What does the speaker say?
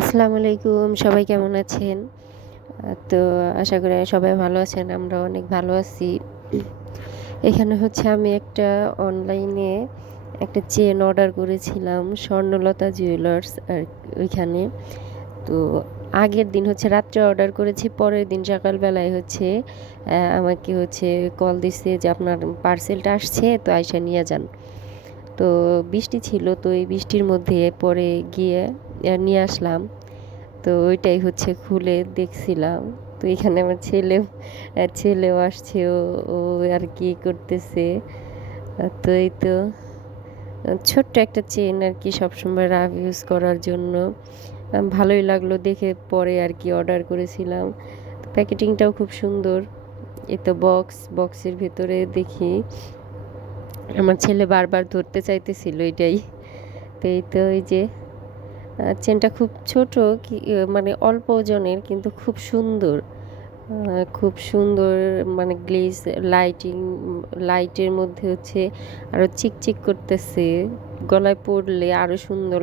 আসসালামু আলাইকুম, সবাই কেমন আছেন? তো আশা করি সবাই ভালো আছেন আমরা অনেক ভালো আছি। এখানে হচ্ছে আমি একটা অনলাইনে একটা চেন অর্ডার করেছিলাম, স্বর্ণলতা জুয়েলার্স আর ওইখানে। তো আগের দিন হচ্ছে রাত্রে অর্ডার করেছি, পরের দিন সকালবেলায় হচ্ছে আমাকে হচ্ছে কল দিচ্ছে যে আপনার পার্সেলটা আসছে, তো আইসা নিয়ে যান। তো বৃষ্টি ছিল, তো এই বৃষ্টির মধ্যে পরে গিয়ে নিয়ে আসলাম। তো ওইটাই হচ্ছে খুলে দেখছিলাম। তো এখানে আমার ছেলে ছেলেও আসছে, ও ও আর কি করতেছে। তো এই তো ছোট্ট একটা চেন আর কি সবসময় রাফ ইউজ করার জন্য। ভালোই লাগল দেখে পরে আর কি অর্ডার করেছিলাম। প্যাকেটিংটাও খুব সুন্দর। এ তো বক্স বক্সের ভেতরে দেখি। আমার ছেলে বারবার ধরতে চাইতেছিল এটাই। তো এই তো ওই যে চেনটা খুব ছোট মানে অল্প ওজনের, কিন্তু খুব সুন্দর। খুব সুন্দর মানে গ্লিস লাইটিং, লাইটের মধ্যে হচ্ছে আরও চিকচিক করতেছে, গলায় পড়লে আরও সুন্দর